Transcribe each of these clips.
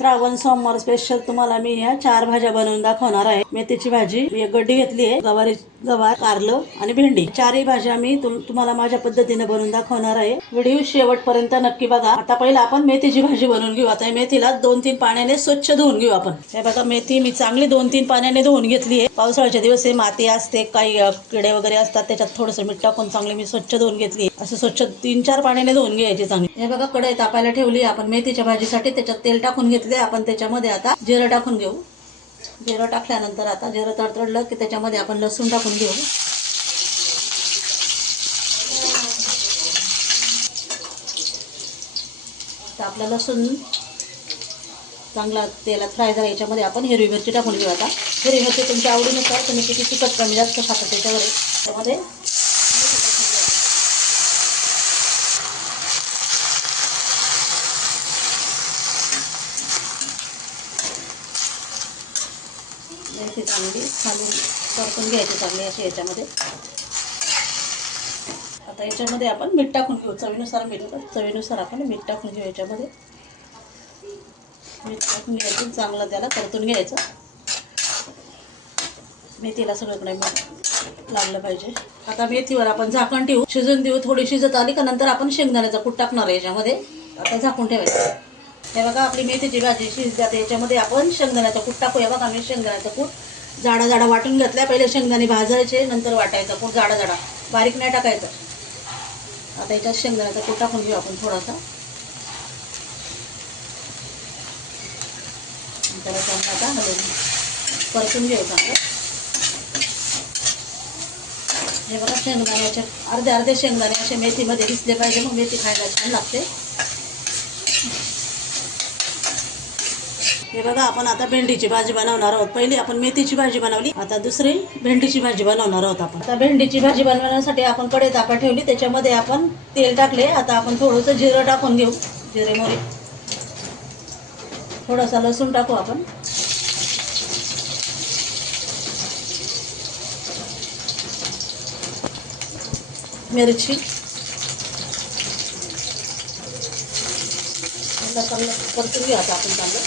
श्रावण सोमवार स्पेशल तुम्हाला मी ह्या 4 भाज्या बनवून दाखवणार आहे। मेथीची भाजी, मी एक गड्डी घेतली आहे, गवार, कारलं आणि भेंडी। चारही भाज्या मी तुम्हाला माझ्या पद्धतीने बनवून दाखवणार आहे। व्हिडिओ शेवटपर्यंत नक्की बघा। आता पहिला आपण मेथीची भाजी बनवून घेऊ। आता मेथीला 2-3 पाण्याने स्वच्छ धुवून घेऊ आपण। हे बघा, मेथी मी चांगली 2-3 पाण्याने धुवून घेतली आहे। पावसाळ्याच्या दिवस हे माती असते, काही किडे वगैरे असतात, त्याच्यात थोडंसं मीठ टाकून चांगली मी स्वच्छ धुवून घेतली। असं स्वच्छ 3-4 पाण्याने धुवून घ्यायची चांगली। हे बघा, कढई तापायला ठेवली आपण मेथीच्या भाजीसाठी। त्याच्यात तेल टाकून घेतले आपण। त्याच्यामध्ये आता जिरं टाकून घेऊ। जिरं टाकल्यानंतर आता जिरं तडतडलं की त्याच्यामध्ये आपण लसूण टाकून घेऊ। तर आपला लसूण चांगला तेलात फ्राय झाला, याच्यामध्ये आपण हिरवी मिरची टाकून घेऊ। आता हिरवी मिरची तुमच्या आवडीनुसार तुम्ही किती तिखट कमी जास्त खाता त्याच्यावर। त्यामध्ये मेथी चांगली खालून परतून घ्यायची चांगली अशी याच्यामध्ये। आता याच्यामध्ये आपण मीठ टाकून घेऊ, चवीनुसार मीठ। चवीनुसार आपण मीठ टाकून घेऊ याच्यामध्ये। मीठ टाकून घ्यायचं, चांगलं त्याला परतून घ्यायचं। मेथीला सगळीकडे मीठ लागलं पाहिजे। आता मेथीवर आपण झाकण ठेवू, शिजून देऊ। थोडी शिजत आली का नंतर आपण शेंगदाण्याचा कूट टाकणार आहे याच्यामध्ये। आता झाकून ठेवायचं। हे बघा, आपली मेथीची भाजी शिजते। आता याच्यामध्ये आपण शेंगदाण्याचा कूट टाकूया। बघा, मी शेंगदाण्याचा कूट जाडा जाडा वाटून घेतला। पहिले शेंगदाणे भाजायचे, नंतर वाटायचा कूट जाडा जाडा, बारीक नाही टाकायचं। आता याच्यात शेंगदाण्याचा कूट टाकून घेऊ आपण थोडासा। त्याला चांगला आता हलवून परतून घेऊ चांगलं। हे बघा, शेंगदाण्याचे अर्धे अर्धे शेंगदाणे असे मेथीमध्ये दिसले पाहिजे, मग मेथी खायला छान लागते। हे बघा, आपण आता भेंडीची भाजी बनवणार आहोत। पहिली आपण मेथीची भाजी बनवली, आता दुसरी भेंडीची भाजी बनवणार आहोत आपण। आता भेंडीची भाजी बनवण्यासाठी आपण कढई तापा ठेवली, त्याच्यामध्ये आपण तेल टाकले। आता आपण थोडंसं जिरं टाकून घेऊ, जिरे मोहरी, थोडासा लसूण टाकू आपण। मिरची चांगलं परतून घेऊ आता आपण चांगलं।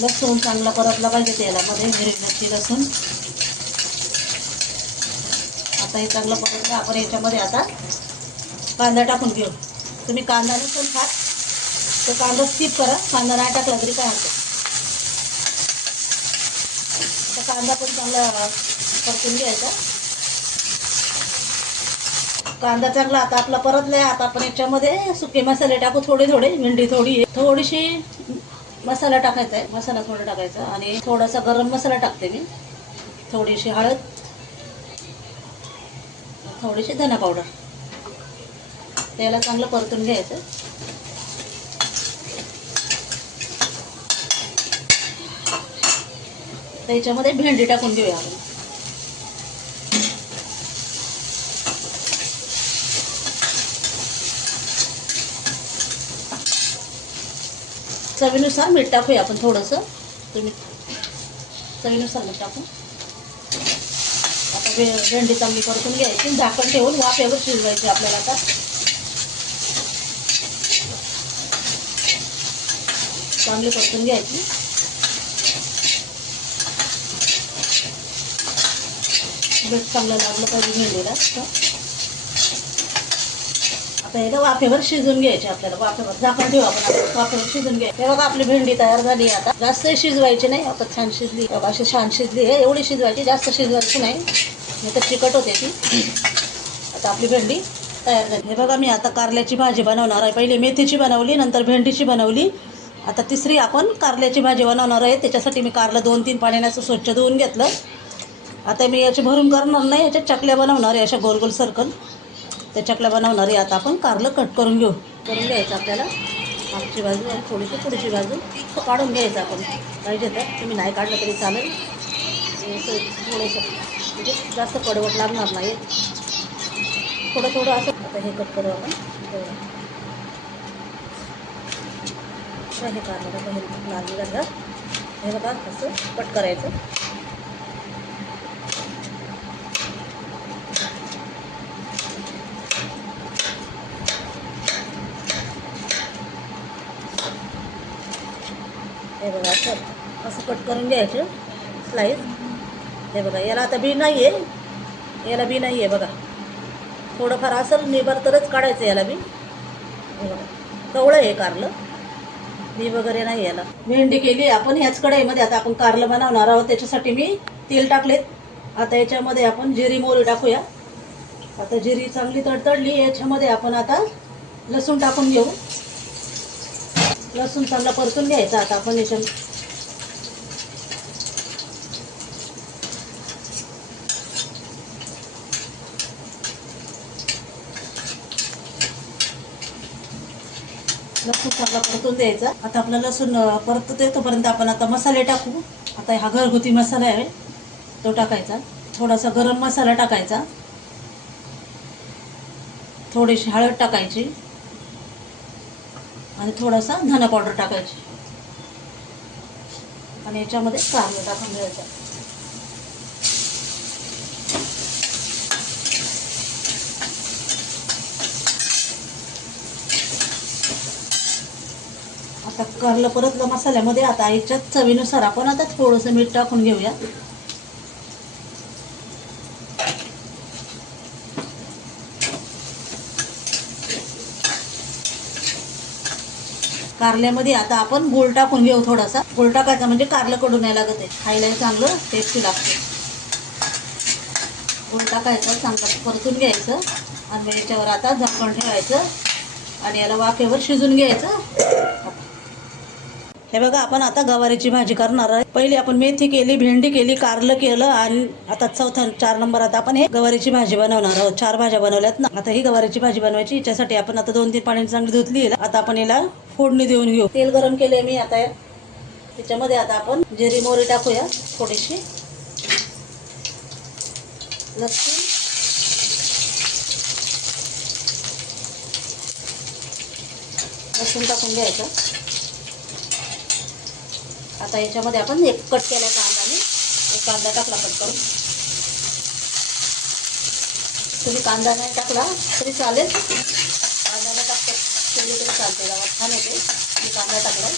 लसूण चांगला परतला पाहिजे तेलामध्ये, हिरवी मिरची लसूण। आता हे चांगलं परतलं, आपण याच्यामध्ये आता कांदा टाकून घेऊ। तुम्ही कांदा नसेल खात तर कांदा स्किप करा, कांदा नाही टाकला तरी काय हरकत। आता कांदा पण चांगला परतून घ्यायचा। कांदा चांगला आता आपला परतलाय। आता आपण याच्यामध्ये सुके मसाले टाकू, थोडे थोडे। भेंडी थोडीशी मसाला टाकायचा आहे, मसाला थोडा टाकायचा, आणि थोडासा गरम मसाला टाकते मी, थोडीशी हळद, थोडीशी धना पावडर। त्याला चांगलं परतून घ्यायचं। त्याच्यामध्ये भेंडी टाकून घेऊया आपण। चवीनुसार मीठ टाकूया आपण थोडंसं, तुम्ही चवीनुसार मीठ टाकू। आता भेंडी चांगली परतून घ्यायची, झाकण ठेवून वाफेवर शिजवायची आपल्याला। आता चांगली परतून घ्यायची। मीठ चांगलं लागलं पाहिजे भेंडीला। आता याला वाफेवर शिजून घ्यायचे आपल्याला। वाफेवर झाकण ठेवू आपण, वाफेवर शिजून घ्यायचे। हे बघा, आपली भेंडी तयार झाली। आता जास्त शिजवायची नाही, आता छान शिजली, अशी छान शिजली आहे। एवढी शिजवायची, जास्त शिजवायची नाही, नाही तर चिकट होते ती। आता आपली भेंडी तयार झाली। हे बघा, मी आता कारल्याची भाजी बनवणार आहे। पहिले मेथीची बनवली, नंतर भेंडीची बनवली, आता तिसरी आपण कारल्याची भाजी बनवणार आहे। त्याच्यासाठी मी कारलं 2-3 पाण्याने असं स्वच्छ धुवून घेतलं। आता मी याची भरून करणार नाही, याच्या चकल्या बनवणार आहे, अशा गोल गोल सर्कल त्या चकल्या बनवणार आहे। आता आपण कारलं कट करून घ्यायचं आपल्याला। मागची बाजू आणि थोडीशी पुढची बाजू काढून घ्यायचं आपण, पाहिजे तर तुम्ही नाही काढलं तरी चालेल। थोडंसं म्हणजे जास्त कडवट लागणार नाही, थोडं थोडं असं। आता हे कट करू आपण। हे कारलं लागली जातं, हे बघा असं कट करायचं। हे बघा असं असं कट करून घ्यायचं स्लाईस. हे बघा याला आता बी नाही आहे, याला बी नाही आहे बघा. थोडंफार असं निबर तरच काढायचं याला बी. हे बघा कवळं आहे कारलं, बी वगैरे नाही याला. भेंडी केली आपण. ह्याच कढईमध्ये आता आपण कारलं बनवणार आहोत, त्याच्यासाठी मी तेल टाकलेत. आता याच्यामध्ये आपण जिरी मोहरी टाकूया. आता जिरी चांगली तडतडली, याच्यामध्ये आपण आता लसूण टाकून घेऊ. लसूण चांगला परतून घ्यायचा. आता आपण याच्या लसूण चांगला परतून द्यायचा. आता आपला लसूण परतते तोपर्यंत आपण आता मसाले टाकू. आता हा घरगुती मसाला आहे तो टाकायचा. थोडासा गरम मसाला टाकायचा, थोडीशी हळद टाकायची आणि थोडासा धना पावडर टाकायची आणि याच्यामध्ये कारलं टाकून द्यायचं. आता कारलं परतलं मसाल्यामध्ये. आता याच्यात चवीनुसार आपण आता थोडंसं मीठ टाकून घेऊया. कारल्यामध्ये आता आपण गूळ टाकून घेऊ. थोडासा गूळ टाकायचा म्हणजे कारलं कडू नाही लागत आहे, खायलाही चांगलं टेस्टी लागते. गूळ टाकायचं, चांगलं परतून घ्यायचं आणि याच्यावर आता झाकण ठेवायचं आणि याला वाफेवर शिजून घ्यायचं. हे बघा आपण आता गवारीची भाजी करणार आहे. पहिली आपण मेथी केली, भेंडी केली, कारलं केलं आणि आता चौथा 4 नंबरात आपण हे गवारीची भाजी बनवणार आहोत. 4 भाज्या बनवल्यात ना. आता ही गवारीची भाजी बनवायची. याच्यासाठी आपण आता 2-3 पाण्याने चांगली धुतली. आता आपण याला फोडणी देऊन घेऊ. तेल गरम केले मी आता. त्याच्यामध्ये आता आपण जिरी मोहरी टाकूया, थोडीशी लसूण, लसूण टाकून घ्यायचं. आता याच्यामध्ये आपण एक कट केला कांदा, एक कांदा टाकला कट करून. तुम्ही कांदा नाही टाकला तरी चालेल, कांद्याला टाकतात तरी चालते, गावात छान होते. मी कांदा टाकला.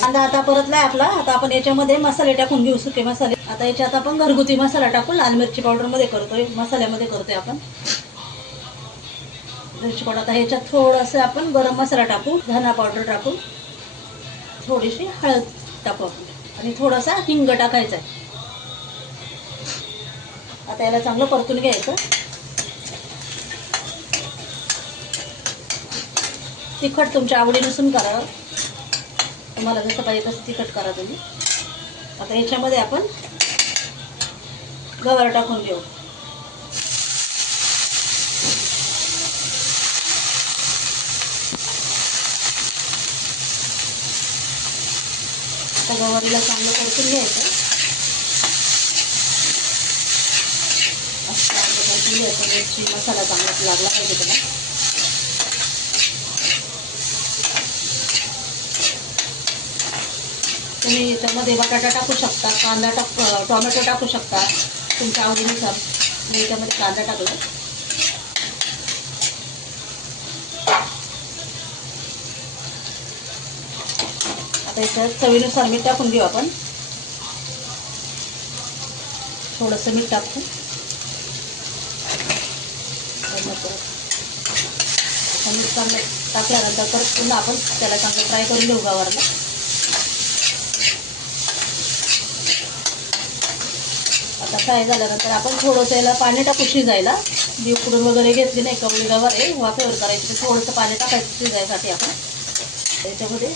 कांदा आता परतलाय आपला. आता आपण याच्यामध्ये मसाले टाकून घेऊ, सुके मसाले. आता याच्यात आपण घरगुती मसाला टाकू. लाल मिरची पावडर मध्ये करतोय, मसाल्यामध्ये करतोय आपण मिरची पावडर. आता ह्याच्यात थोडंसं आपण गरम मसाला टाकू, धना पावडर टाकू, थोडीशी हळद टाकू आपण आणि थोडासा हिंग टाकायचा आहे. आता याला चांगलं परतून घ्यायचं. तिखट तुमच्या आवडीनुसार करा, तुम्हाला जसं पाहिजे तसं तिखट करा तुम्ही. आता याच्यामध्ये आपण गवार टाकून घेऊ. आता गवारीला चांगलं परतून घ्यायचं. असं चांगलं परतून घ्यायचं. मिरची मसाला चांगला लागला पाहिजे त्याला. तुम्ही याच्यामध्ये बटाटा टाकू शकता, कांदा टोमॅटो टाकू शकता तुमच्या आवडीनुसार. मी याच्यामध्ये कांदा टाकला. आता याच्यात चवीनुसार मीठ टाकून घेऊ आपण. थोडंसं मीठ टाकू. मीठ चांगलं टाकल्यानंतर परत पुन्हा आपण त्याला चांगलं फ्राय करून घेऊ गवारला. आता फ्राय झाल्यानंतर आपण थोडंसं याला पाणी टाकू शिजायला. मी उकडून वगैरे घेतली नाही, कवळी गवार आहे, वाफेवर करायची. थोडंसं पाणी टाकायचं शिजायसाठी. आपण त्याच्यामध्ये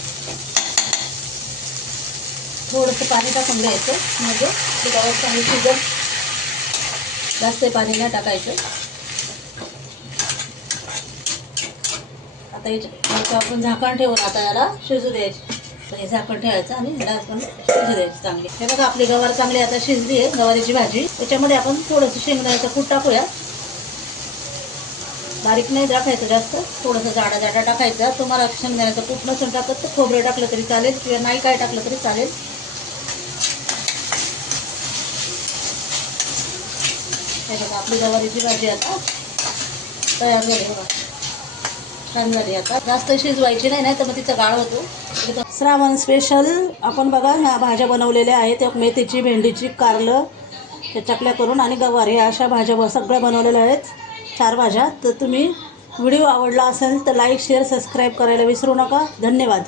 थोडंसं पाणी टाकून घ्यायचं म्हणजे ते गवार चांगली शिजत. जास्त पाणी नाही टाकायचं. आता याच्यावर आपण झाकण ठेवून आता याला शिजू द्यायचं. हे झाकण ठेवायचं आणि ह्याला आपण शिजू द्यायचं चांगली. हे बघा आपली गवार चांगली आता शिजली आहे, गवारीची भाजी. त्याच्यामध्ये आपण थोडंसं शेंगदाण्याचं कूट टाकूया. बारीक नाही टाकायचं जास्त, थोडंसं जाडा जाडा टाकायचं. तुम्हाला शेंगदाण्याचं कूट नसून टाकत तर खोबरं टाकलं तरी चालेल किंवा नाही काय टाकलं तरी चालेल. हे बघा आपली गवारीची भाजी आता तयार झाली. बघा छान झाली आता. जास्त शिजवायची नाही, नाही तर मग तिचा गाळ होतो. श्रावण स्पेशल आपण बघा ह्या भाज्या बनवलेल्या आहेत. एक मेथीची, भेंडीची, कारलं, त्या चकल्या करून आणि गवार, ह्या अशा भाज्या सगळ्या बनवलेल्या आहेत. 4 भाज्या. तर तुम्ही व्हिडिओ आवडला असेल तर लाईक, शेअर, सबस्क्राईब करायला विसरू नका. धन्यवाद.